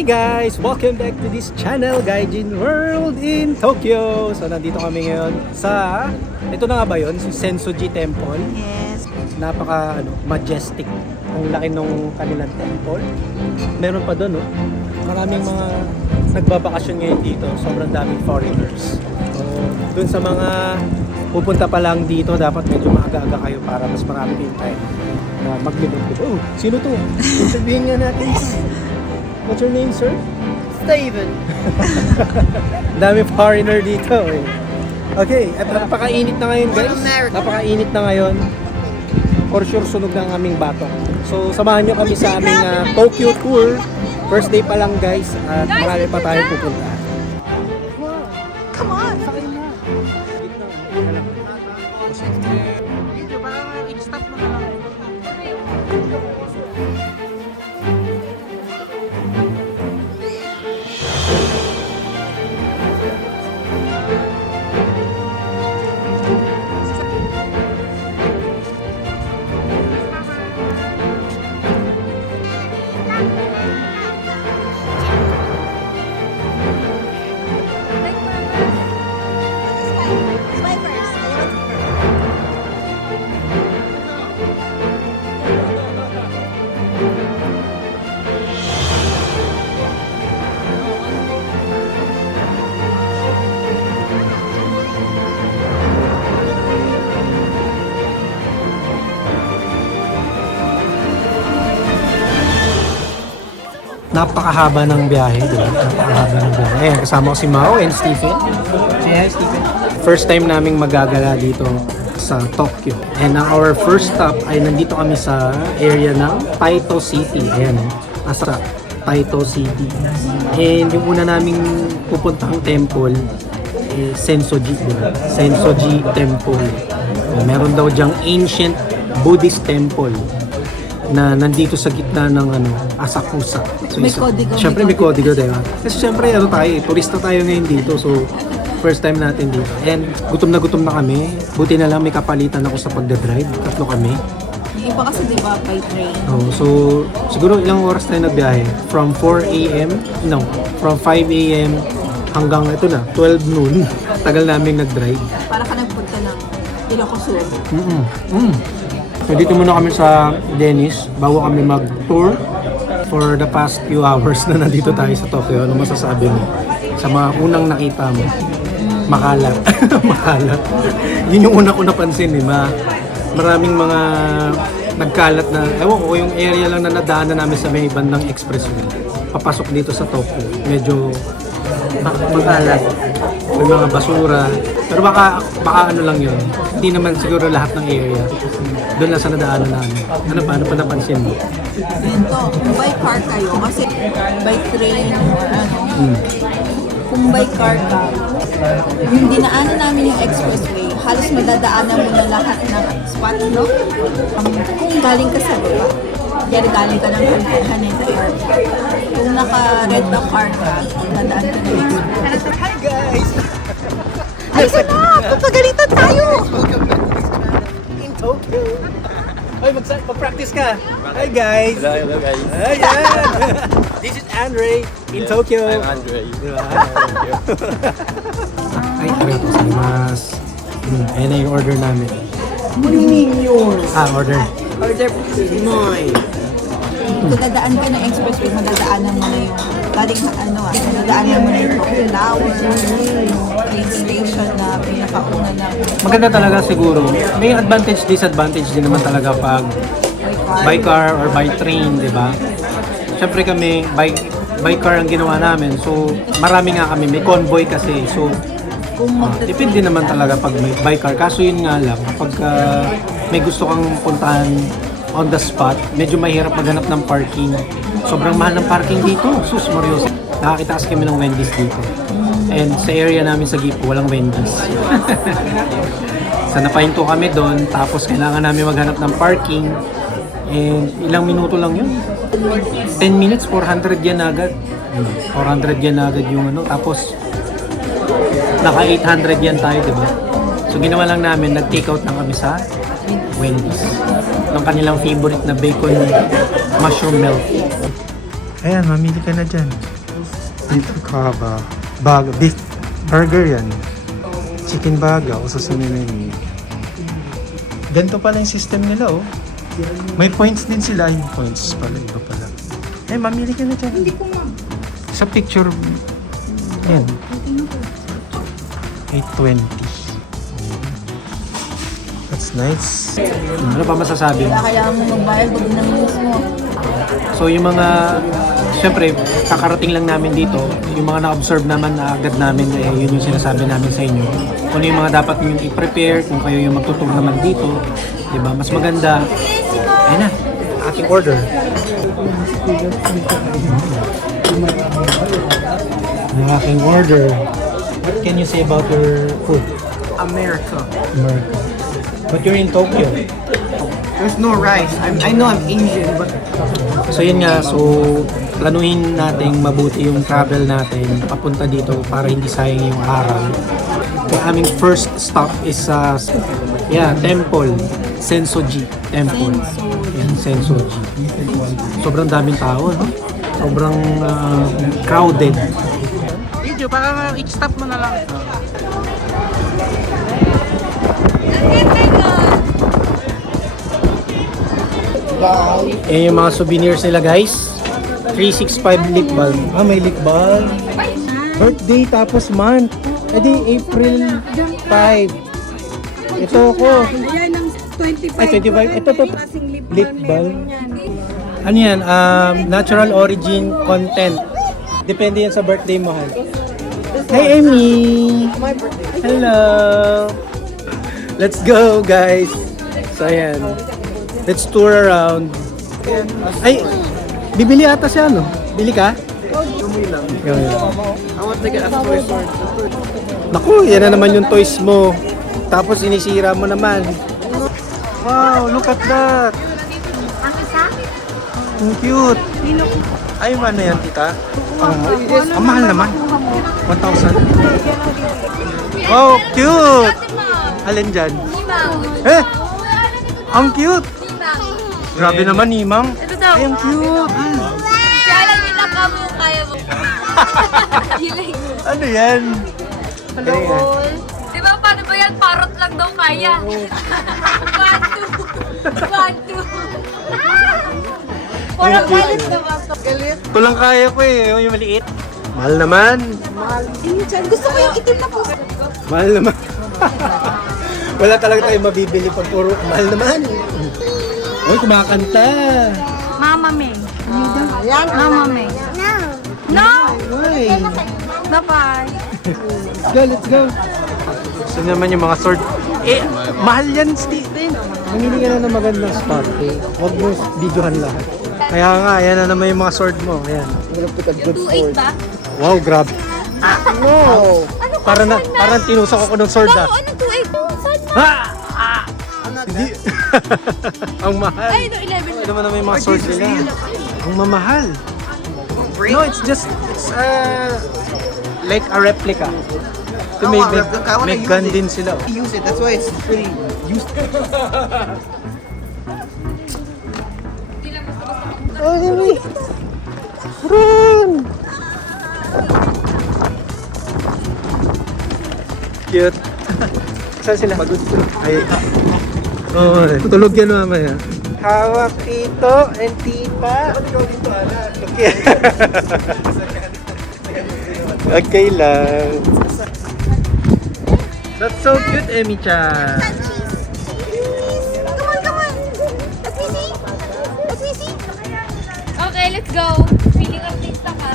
Hi guys! Welcome back to this channel, Gaijin World in Tokyo. So nandito kami ngayon sa, ito na nga ba yun? Si Sensoji Temple. Yes. Napaka majestic. Ang laki nung kanilang temple. Meron pa doon, no? Maraming mga nagbabakasyon ngayon dito. Sobrang daming foreigners. So dun sa mga pupunta pa lang dito, dapat medyo maaga-aga kayo para mas marami kayong time na maglibot. Oh, sino to? Sabihin nga natin. What's your name, sir? Steven. Dami foreigner dito eh. Okay, at napakainit na ngayon guys. American. Napakainit na ngayon. For sure sunog na ang aming batok. So samahan nyo kami sa aming Tokyo tour. First day pa lang guys at marami pa tayong pupunta. Come on. Sakay na. Video ba? I-stop mo na lang. Spy first. Napakahaba ng biyahe, diba? Napakahaba ng biyahe. Ayan, kasama ko si Mao and Stephen. Say hi, Stephen. First time naming magagala dito sa Tokyo. And our first stop ay nandito kami sa area ng Taito City. Ayan, asa Taito City. And yung una naming pupuntang temple is Sensoji, diba? Sensoji Temple. Meron daw diyang ancient Buddhist temple na nandito sa gitna ng Asakusa. So, May kodigo, syempre may kodigo, diba? Kasi syempre tayo, turista tayo ngayon dito. So, first time natin dito. And gutom na kami. Buti na lang may kapalitan ako sa pagdadrive. Tatlo kami. Yung iba kasi diba by train. Oh, so, siguro ilang oras tayo nagbiyahe? From 4 a.m. No, from 5 a.m. hanggang ito na, 12 noon. Tagal namin nag-drive. Para ka nagpunta ng Ilocos Sur. So dito muna kami sa Dennis bago kami mag-tour for the past few hours na nandito tayo sa Tokyo. Ano masasabi mo? Sa mga unang nakita mo? Makalat. Makalat. Yun yung una ko napansin eh. Maraming mga nagkalat na, ewan ko, yung area lang na nadaanan namin sa may bandang expressway. Papasok dito sa Tokyo. Medyo makalat. May mga basura. Pero baka ano lang yun. Hindi naman siguro lahat ng area. Doon lang sa nadaanan namin. Ano pa napansin mo? Ganito, kung by car kayo, kasi by train or kung by car ka, yung dinaanan namin yung expressway, halos madadaanan mo na lahat ng spot, no? Kung galing ka sa baba, galing ka ng Haneda Airport. Kung naka-red na car ka, dadaan ka ng expressway. Hi guys! Alisan na! Papagalitan tayo! Welcome back to this channel in Tokyo. Ay, mag-practice ka. Hi guys! Hello guys. Ayan! This is Andre in Tokyo. I'm Andre. Diba? Ay, arigatou gozaimasu. Ayan na yung order namin. What do you mean yours? Order. Order mine. Kung dadaan ka ng expressway, madadaanan mo na yung madadaanan mo na yung Tokyo Tower, yung train station na pinakauna na Maganda talaga siguro. May advantage, disadvantage din naman talaga pag by car or by train, di ba? Siyempre kami, by car ang ginawa namin. So, marami nga kami. May convoy kasi. So, depende naman talaga pag may by car. Kaso yun nga lang, kapag may gusto kang puntahan on the spot, medyo mahirap maghanap ng parking. Sobrang mahal ng parking dito. Sus, Mario. Nakakita kasi kami ng Wendy's dito. And sa area namin sa Gipo, walang Wendy's. Sa napahinto kami doon, tapos kailangan namin maghanap ng parking. And ilang minuto lang yun. 10 minutes, 400 yen agad. 400 yen agad yung Tapos, naka 800 yen tayo, diba? So ginawa lang namin, nag-take out lang kami sa Wendy's. Ng kanilang favorite na bacon mushroom melt. Ayan, mamili ka na dyan. Beef kaba. Beef burger yan. Chicken baga, o sa menu. Ganito pala yung system nila, oh. May points din sila. Yung points pala, iba pala. Eh, mamili ka na dyan. Hindi ko ma. Sa picture, ayan. 820. That's nice. Ano pa masasabi mo? Kailangan mo magbayad pag naminis mo. So yung mga, syempre, kakarating lang namin dito, yung mga na-observe naman na agad namin, yun yung sinasabi namin sa inyo. Kung ano yung mga dapat nyo i-prepare, kung kayo yung magtutur naman dito, di ba? Mas maganda, ayun na, ating order. Yung aking order. What can you say about your food? America. America. But you're in Tokyo. There's no rice. I know I'm Asian, but So yun nga, so planuhin natin mabuti yung travel natin papunta dito para hindi sayang yung araw. Yung aming first stop is sa temple, Sensoji Temple. Yan, Sensoji. Sobrang daming tao, no? Sobrang crowded. video, baka i-stop mo na lang. Eh yung mga souvenirs nila guys. 365 lip balm. Ah, may lip balm. Birthday tapos month. Eh di April 5. Ito ko. Yan ang 25. Ay, 25. Ito to. Klaseng Lip balm. yan. Ano yan? Natural origin content. Depende yan sa birthday mo. Hi Amy! Hello! Let's go guys! So ayan. Let's tour around. Ay! Bibili ata siya no? Bili ka? Gawin. I want to get a toy sword. Naku, yan na naman yung toys mo. Tapos inisira mo naman. Wow, look at that! Ang cute! Ay, ano yan, tita? Ang mahal naman. 1,000. Wow, cute! Alin dyan? Eh! Ang cute! Grabe naman, Nimang. Ay, ang cute! Kaya lang yun lang kamo yung kaya mo. Ano yan? Di ba paano ba yan? Parot lang daw kaya. 1, 2. 1, 2. Parang galit na ba? Ito lang kaya ko eh, yung maliit. Mahal naman. Gusto ko yung itim na po. Mahal naman. Wala talaga tayong mabibili pag puro mahal naman. Uy, kumakanta. Mama May. Mama May. No! Uy. Bye-bye. Let's go, let's go. So naman yung mga sword. Eh, mahal yan, Stephen. Mamili ka na ng magandang spot. Eh. Huwag mo videohan lahat. Kaya nga, yan na naman yung mga sword mo. Ayan. Yung 2.8 ba? Wow, grab. No! Parang tinusok ako ng sword ah. Anong 2.8? Saan? Ah! Hindi. Ang mahal. Ay, no, 11. Ano naman yung mga sword nila? Ang mamahal. No, it's like a replica. So may gun din sila. Use it. That's why it's pretty useful. Oh, Jimmy! Run! Cute. Saan sila? Pagod ko. Ay. Oh, tulog yan mamaya. Hawak tito and tita. Okay. Okay lang. That's so cute, Emi-chan. Come on, come on. Let me see. Let me see. Okay, let's go. Feeling artista ka.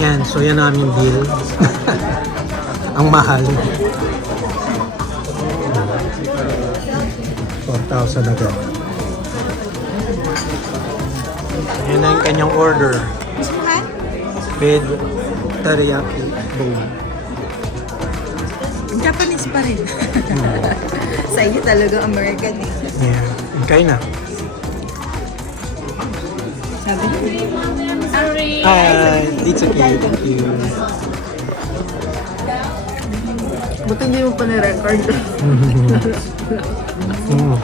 Yan, so yan ang aming deal. Ang mahal. 4,000 agad. Yan ang kanyang order. With teriyaki bowl. Japanese pa rin. Sa iyo talaga American eh. Yeah. Kain na. Sabi niya. Sorry. Hi, it's okay. Thank you. Buti hindi mo pa ni-record. Mm.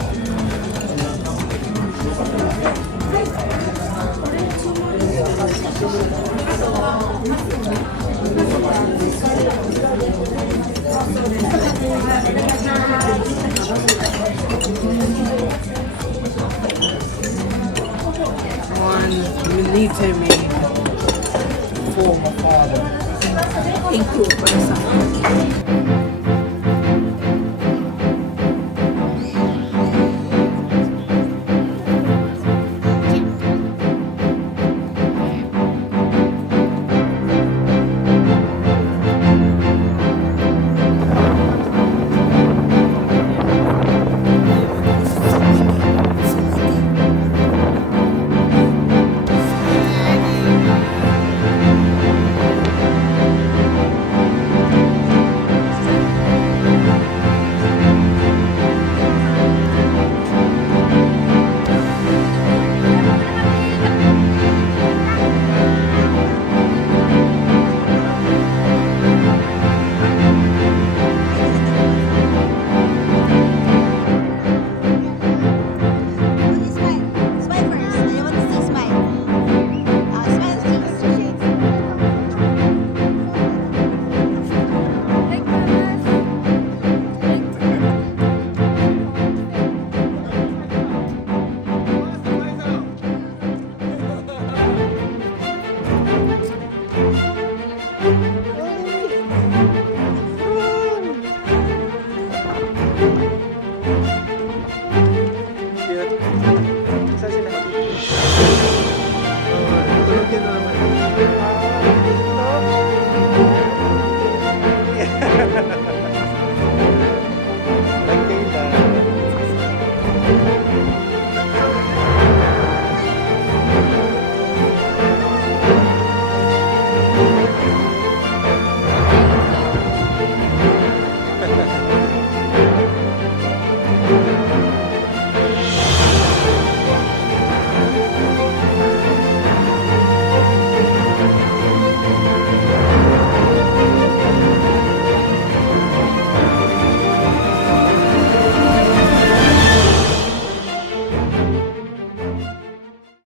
On, you need to be for my father. Thank you for